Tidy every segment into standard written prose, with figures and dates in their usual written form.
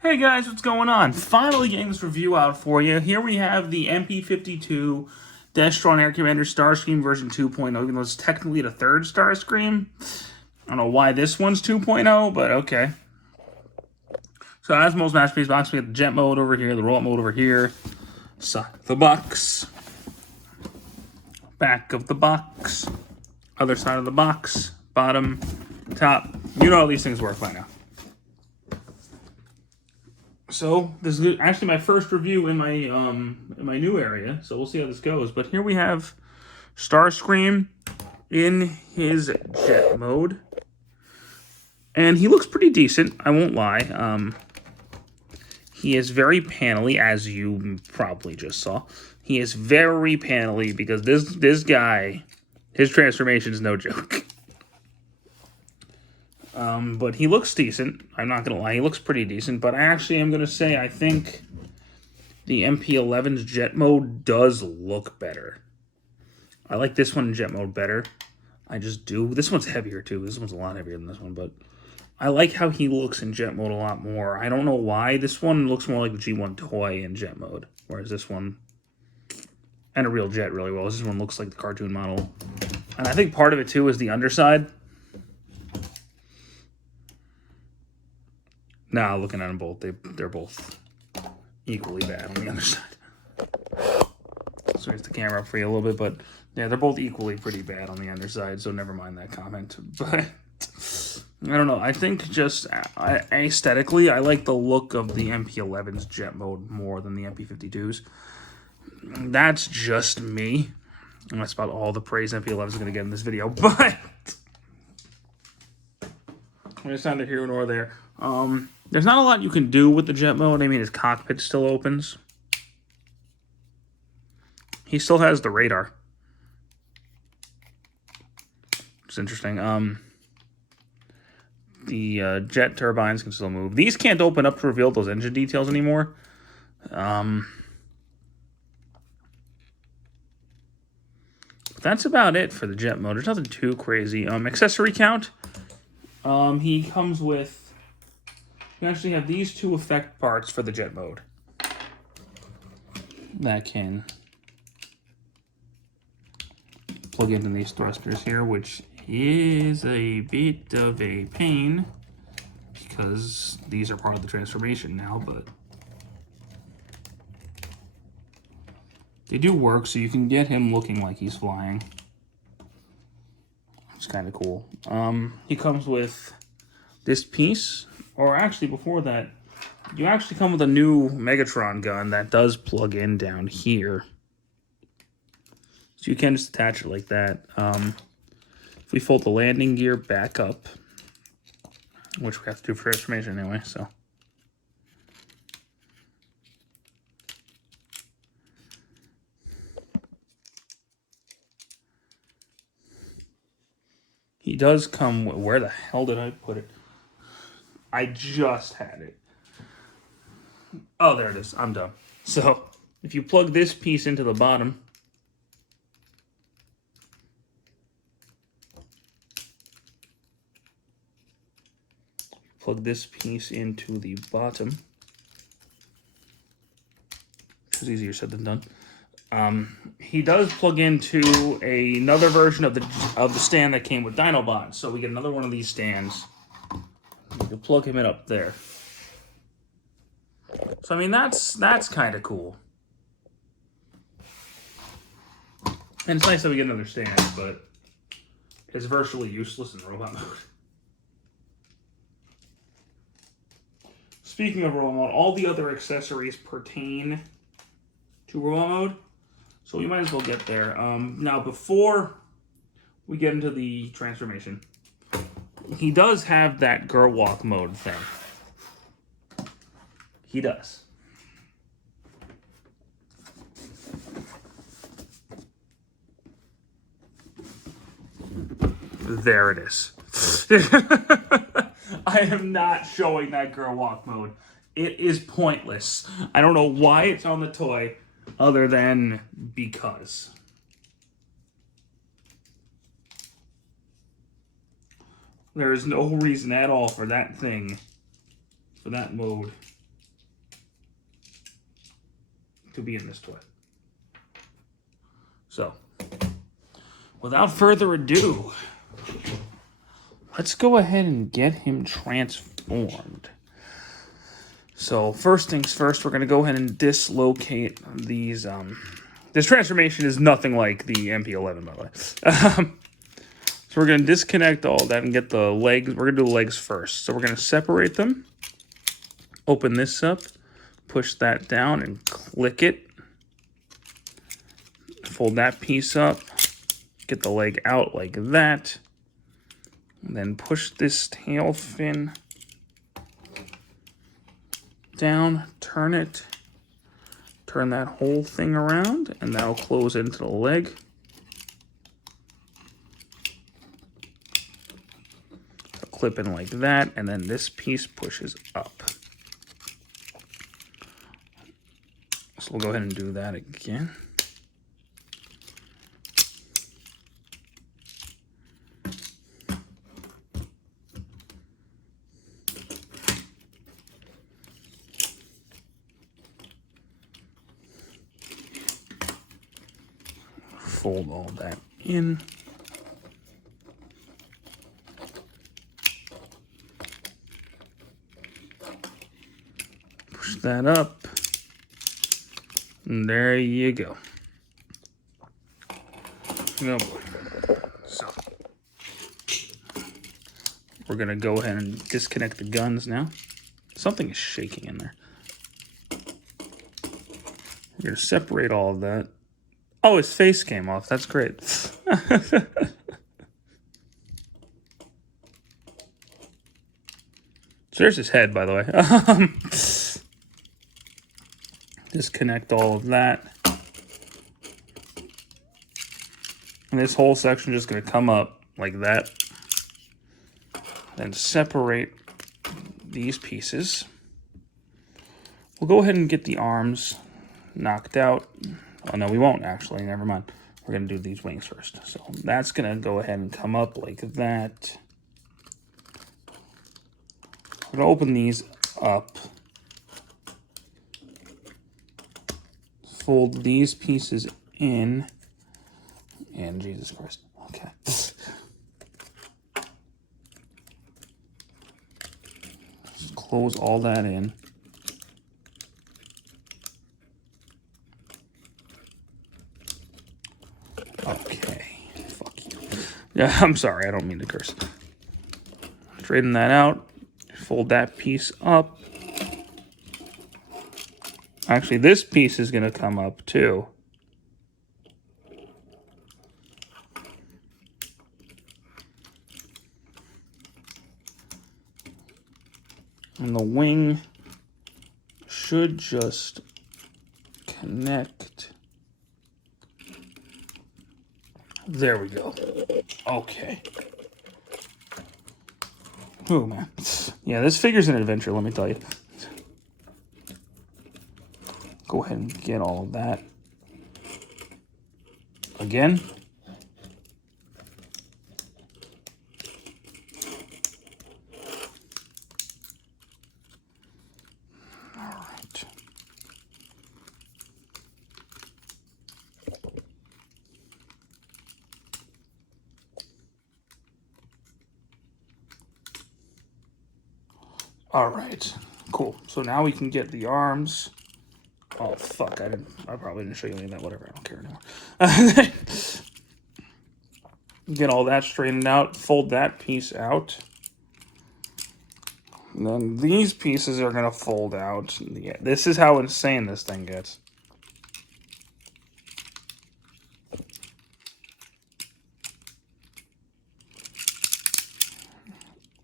Hey guys, what's going on? Finally getting this review out for you. Here we have the MP-52 Destron Air Commander Starscream version 2.0, even though it's technically the third Starscream. I don't know why this one's 2.0, but okay. So as most Masterpiece box, we got the jet mode over here, the roll-up mode over here, side of the box, back of the box, other side of the box, bottom, top. You know how these things work by now. So this is actually my first review in my new area, so we'll see how this goes. But here we have Starscream in his jet mode, and he looks pretty decent. I won't lie. He is very panely, as you probably just saw. He is very panely because this guy, his transformation is no joke. But he looks decent. I'm not going to lie. He looks pretty decent. But I actually am going to say I think the MP-11's jet mode does look better. I like this one in jet mode better. I just do. This one's heavier, too. This one's a lot heavier than this one. But I like how he looks in jet mode a lot more. I don't know why. This one looks more like the G1 toy in jet mode. Whereas this one, and a real jet really well. This one looks like the cartoon model. And I think part of it, too, is the underside. Nah, looking at them both, they're both equally bad on the other side. So here's the camera up for you a little bit, but yeah, they're both equally pretty bad on the underside, so never mind that comment. But I don't know, I think just aesthetically, I like the look of the MP-11's jet mode more than the MP-52's. That's just me. And that's about all the praise MP-11's going to get in this video, but it's neither here nor there. There's not a lot you can do with the jet mode. I mean, his cockpit still opens. He still has the radar. It's interesting. The jet turbines can still move. These can't open up to reveal those engine details anymore. But that's about it for the jet mode. There's nothing too crazy. Accessory count. He comes with... You actually have these two effect parts for the jet mode that can plug into these thrusters here, which is a bit of a pain because these are part of the transformation now, but they do work, so you can get him looking like he's flying. It's kind of cool. He comes with this piece. Or actually, before that, you actually come with a new Megatron gun that does plug in down here. So you can just attach it like that. If we fold the landing gear back up, which we have to do for transformation anyway, so. He does come with, where the hell did I put it? I just had it. Oh, there it is. I'm done. So, if you plug this piece into the bottom, plug this piece into the bottom, which is easier said than done. He does plug into another version of the stand that came with Dinobots. So we get another one of these stands. You plug him in up there. So I mean that's kind of cool. And it's nice that we get another stand, but it's virtually useless in robot mode. Speaking of robot mode, all the other accessories pertain to robot mode, so we might as well get there. Now before we get into the transformation, he does have that girl walk mode thing. He does. There it is. I am not showing that girl walk mode. It is pointless. I don't know why it's on the toy other than because. There is no reason at all for that thing, for that mode, to be in this toy. So, without further ado, let's go ahead and get him transformed. So first things first, we're going to go ahead and dislocate these. This transformation is nothing like the MP-11, by the way. So we're going to disconnect all that and get the legs. We're going to do the legs first. So we're going to separate them. Open this up. Push that down and click it. Fold that piece up. Get the leg out like that. And then push this tail fin down, turn it, turn that whole thing around, and that'll close into the leg. So clip in like that, and then this piece pushes up. So we'll go ahead and do that again. Fold all that in. Push that up. And there you go. Oh boy. So we're gonna go ahead and disconnect the guns now. Something is shaking in there. We're gonna separate all of that. Oh, his face came off. That's great. So there's his head, by the way. Disconnect all of that. And this whole section is just going to come up like that. Then separate these pieces. We'll go ahead and get the arms knocked out. Oh, no, we won't, actually. Never mind. We're going to do these wings first. So that's going to go ahead and come up like that. We're going to open these up. Fold these pieces in. And Jesus Christ. Okay. Just close all that in. Okay. Fuck you. Yeah, I'm sorry. I don't mean to curse. Straighten that out. Fold that piece up. Actually, this piece is going to come up too. And the wing should just connect. There we go. Okay. Oh, man. Yeah, this figure's an adventure, let me tell you. Go ahead and get all of that. Again. All right. All right. Cool. So now we can get the arms. Oh, fuck. I probably didn't show you any of that. Whatever. I don't care anymore. Get all that straightened out. Fold that piece out. And then these pieces are going to fold out. Yeah, this is how insane this thing gets.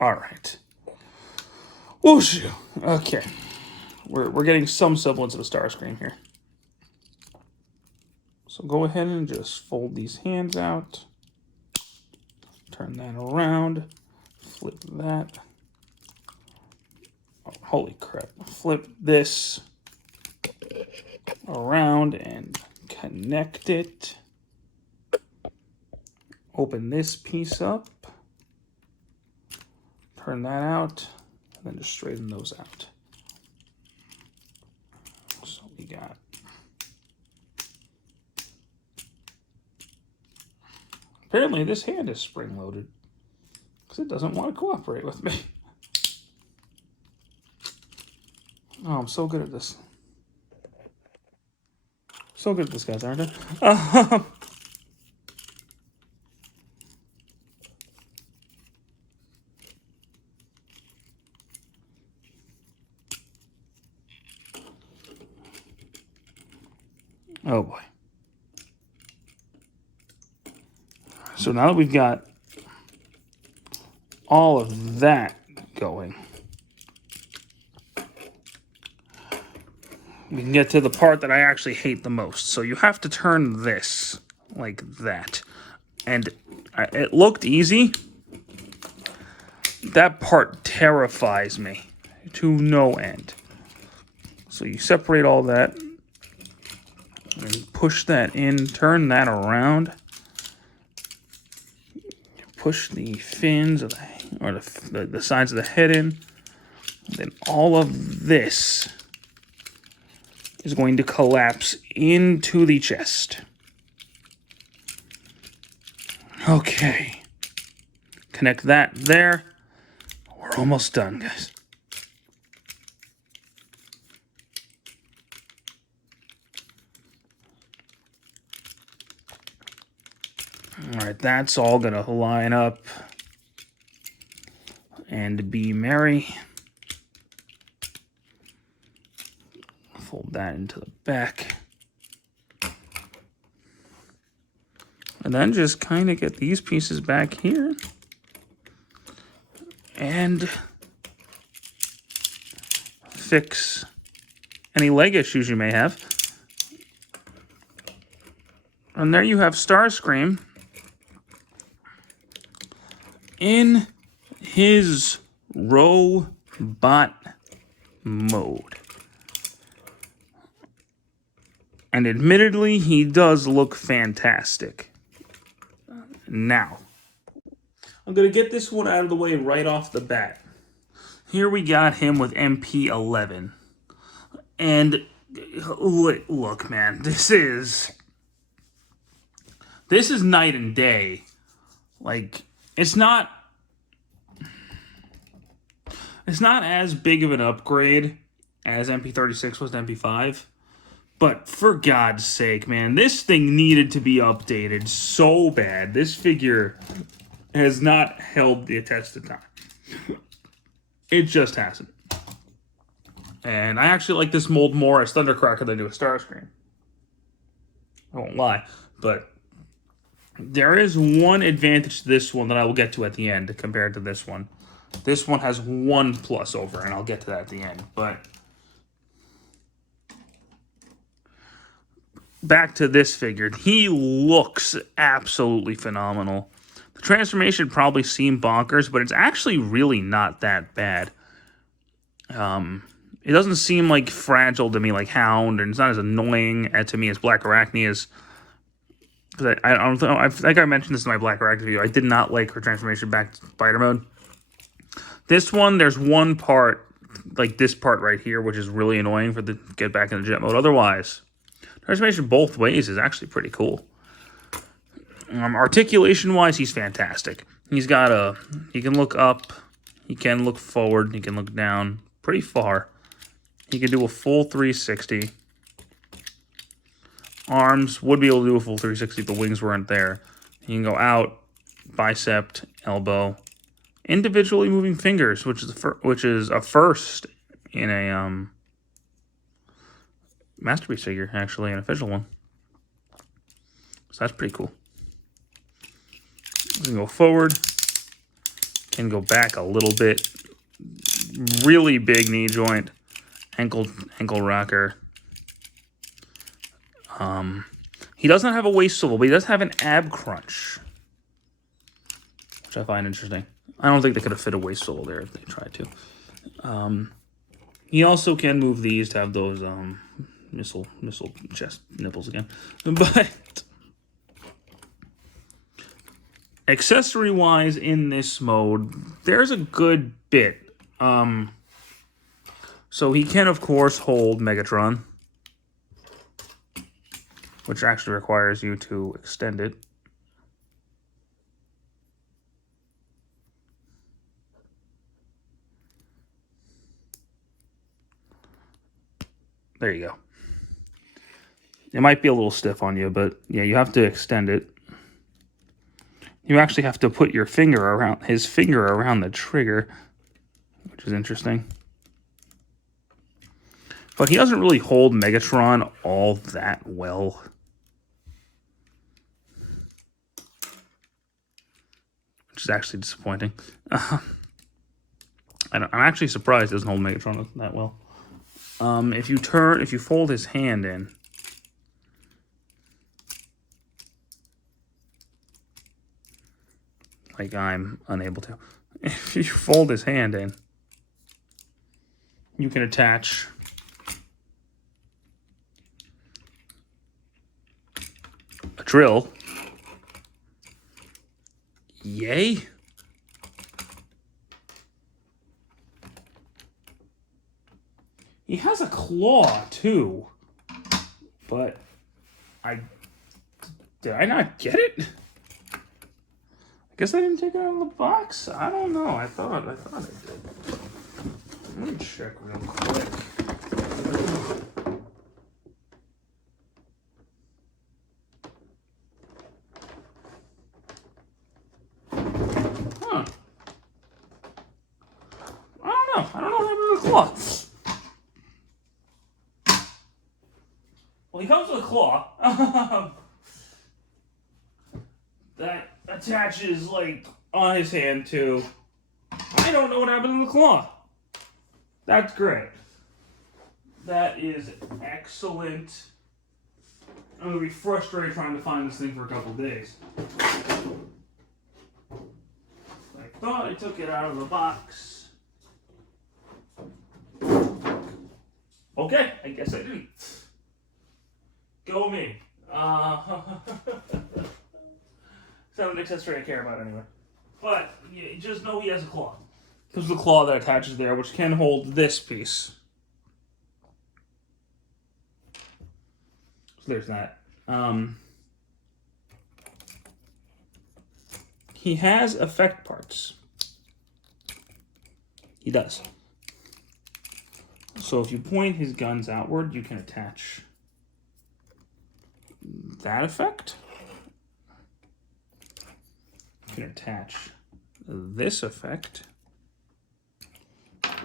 All right. Whoosh. Okay. We're getting some semblance of a Starscream here. So go ahead and just fold these hands out. Turn that around. Flip that. Oh, holy crap. Flip this around and connect it. Open this piece up. Turn that out. And then just straighten those out. So we got Apparently this hand is spring-loaded. Because it doesn't want to cooperate with me. Oh, I'm so good at this. So good at this, guys, aren't I? Oh, boy. So now that we've got all of that going, we can get to the part that I actually hate the most. So you have to turn this like that. And it looked easy. That part terrifies me to no end. So you separate all that and push that in, turn that around. Push the fins of the sides of the head in. And then all of this is going to collapse into the chest. Okay. Connect that there. We're almost done, guys. All right, that's all going to line up and be merry. Fold that into the back. And then just kind of get these pieces back here. And fix any leg issues you may have. And there you have Starscream in his robot mode. And admittedly, he does look fantastic. Now, I'm going to get this one out of the way right off the bat. Here we got him with MP-11. And look, man, this is night and day. Like, it's not as big of an upgrade as MP-36 was to MP-5. But for God's sake, man, this thing needed to be updated so bad. This figure has not held the test of time. It just hasn't. And I actually like this mold more as Thundercracker than I do as Starscream. I won't lie. But there is one advantage to this one that I will get to at the end compared to this one. This one has one plus over, and I'll get to that at the end. But back to this figure. He looks absolutely phenomenal. The transformation probably seemed bonkers, but it's actually really not that bad. It doesn't seem like fragile to me like Hound, and it's not as annoying to me as Black Arachne is. I think I mentioned this in my Black Arachne video. I did not like her transformation back to spider mode. This one, there's one part, like this part right here, which is really annoying for the get back into jet mode. Otherwise, transformation both ways is actually pretty cool. Articulation-wise, he's fantastic. He's got he can look up, he can look forward, he can look down pretty far. He can do a full 360. Arms would be able to do a full 360 if the wings weren't there. He can go out, bicep, elbow, individually moving fingers, which is a first in a Masterpiece figure, actually, an official one. So that's pretty cool. We can go forward, can go back a little bit. Really big knee joint, ankle rocker. He doesn't have a waist swivel, but he does have an ab crunch, which I find interesting. I don't think they could have fit a waist swivel there if they tried to. He also can move these to have those missile chest nipples again. But accessory wise in this mode, there's a good bit. So he can of course hold Megatron, which actually requires you to extend it. There you go. It might be a little stiff on you, but yeah, you have to extend it. You actually have to put your finger around his finger around the trigger, which is interesting. But he doesn't really hold Megatron all that well. Which is actually disappointing. I'm actually surprised it doesn't hold Megatron that well. If you fold his hand in, like I'm unable to, if you fold his hand in, you can attach a drill. Yay. He has a claw too, but did I not get it? I guess I didn't take it out of the box. I don't know. I thought I did. Let me check real quick. Huh. I don't know what happened to the claw. Well, he comes with a claw that attaches like on his hand too. I don't know what happened to the claw. That's great. That is excellent. I'm gonna be frustrated trying to find this thing for a couple days. I thought I took it out of the box. Okay, I guess I didn't. Go me. It's not an accessory I care about anyway. But yeah, just know he has a claw. There's the claw that attaches there, which can hold this piece. So there's that. He has effect parts. He does. So if you point his guns outward, you can attach that effect. You can attach this effect.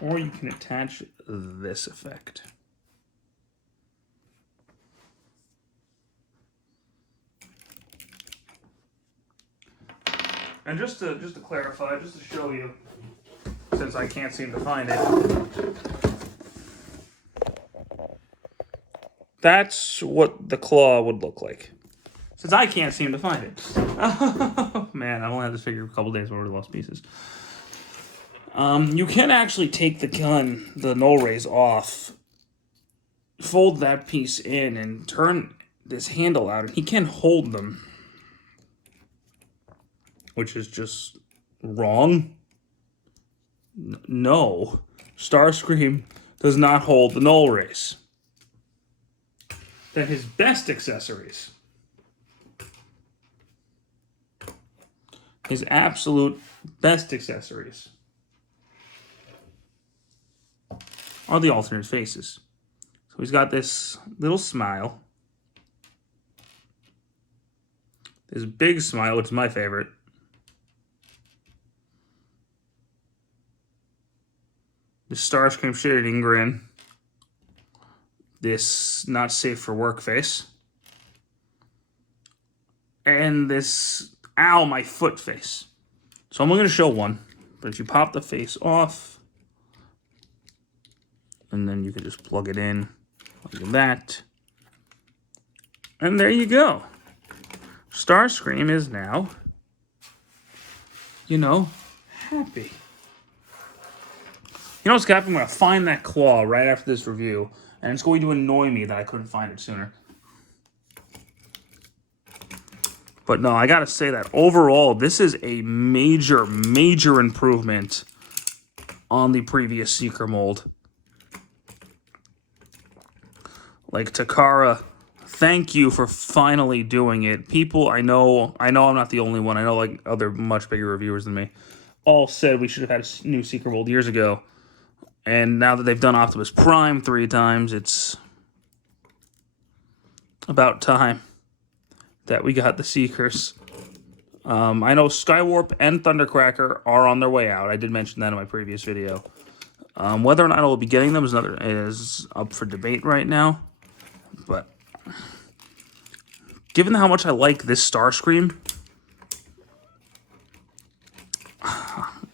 Or you can attach this effect. And just to clarify, just to show you, since I can't seem to find it, that's what the claw would look like. Since I can't seem to find it. Oh, man, I've only had this figure a couple days before we lost pieces. You can actually take the gun, the null rays off, fold that piece in, and turn this handle out, and he can hold them. Which is just wrong. No. Starscream does not hold the null rays. Then his best accessories, his absolute best accessories, are the alternate faces. So he's got this little smile, this big smile, which is my favorite, this Starscream shit-eating grin, this not safe for work face, and this ow my foot face. So I'm only going to show one, but if you pop the face off, and then you can just plug it in like that, and there you go. Starscream is now, happy. You know what's happening? I'm going to find that claw right after this review, and it's going to annoy me that I couldn't find it sooner. But no, I got to say that overall, this is a major, major improvement on the previous Seeker mold. Like, Takara, thank you for finally doing it. People, I know I'm not the only one. I know, like, other much bigger reviewers than me all said we should have had a new Seeker mold years ago. And now that they've done Optimus Prime 3 times, it's About time that we got the Seekers. I know Skywarp and Thundercracker are on their way out. I did mention that in my previous video. Whether or not I will be getting them is up for debate right now. But given how much I like this Starscream,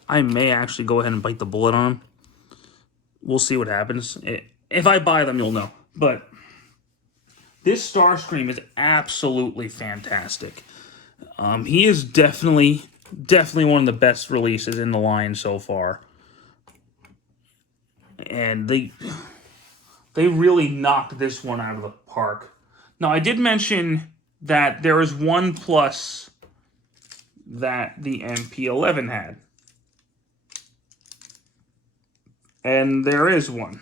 I may actually go ahead and bite the bullet on him. We'll see what happens. If I buy them, you'll know. But this Starscream is absolutely fantastic. He is definitely one of the best releases in the line so far. And they really knocked this one out of the park. Now, I did mention that there is one plus that the MP-11 had. And there is one.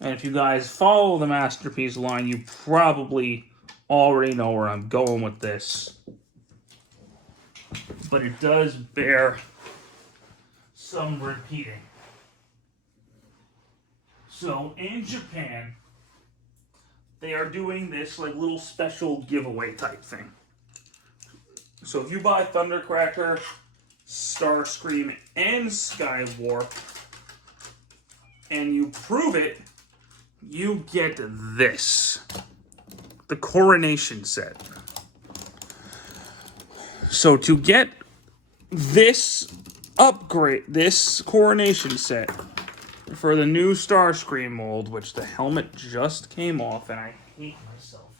And if you guys follow the Masterpiece line, you probably already know where I'm going with this. But it does bear some repeating. So in Japan, they are doing this like little special giveaway type thing. So if you buy Thundercracker, Starscream, and Skywarp, and you prove it, you get this. The Coronation set. So to get this upgrade, this Coronation set, for the new Starscream mold, which the helmet just came off, and I hate myself.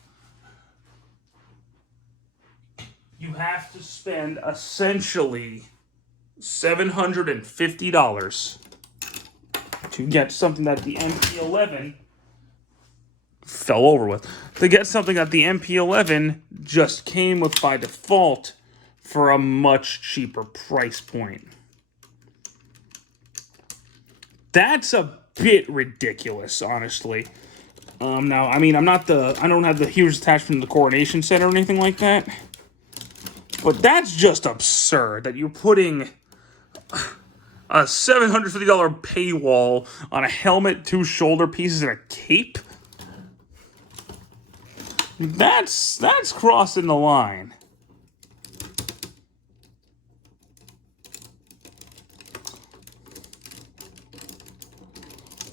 You have to spend essentially $750 to get something that the MP-11 fell over with. To get something that the MP-11 just came with by default for a much cheaper price point. That's a bit ridiculous, honestly. Now, I mean, I don't have the huge attachment to the Coronation set or anything like that. But that's just absurd that you're putting a $750 paywall on a helmet, 2 shoulder pieces, and a cape. That's crossing the line.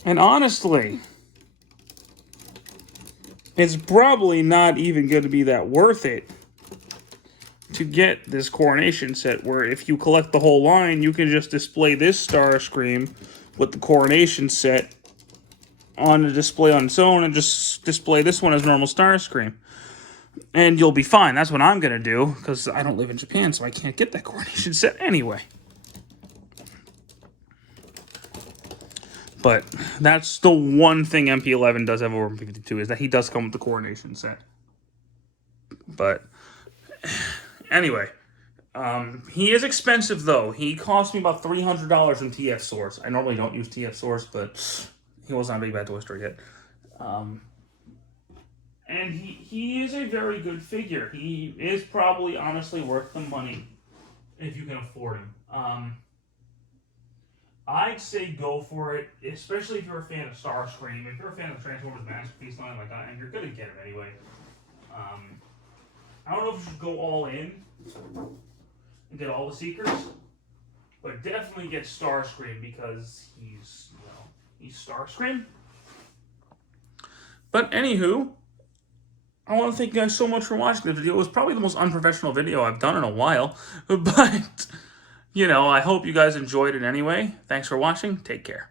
And honestly, it's probably not even going to be that worth it to get this Coronation set, where if you collect the whole line, you can just display this Starscream with the Coronation set on a display on its own and just display this one as normal Starscream. And you'll be fine. That's what I'm going to do, because I don't live in Japan, so I can't get that Coronation set anyway. But that's the one thing MP-11 does have over MP-52, is that he does come with the Coronation set. But anyway, he is expensive, though. He cost me about $300 in TF Source. I normally don't use TF Source, but he wasn't a big bad toy store yet. And he is a very good figure. He is probably, honestly, worth the money if you can afford him. I'd say go for it, especially if you're a fan of Starscream. If you're a fan of the Transformers Masterpiece line like that, and you're going to get him anyway. I don't know if you should go all in and get all the Seekers, but definitely get Starscream, because he's Starscream. But anywho, I want to thank you guys so much for watching this video. It was probably the most unprofessional video I've done in a while, but I hope you guys enjoyed it anyway. Thanks for watching. Take care.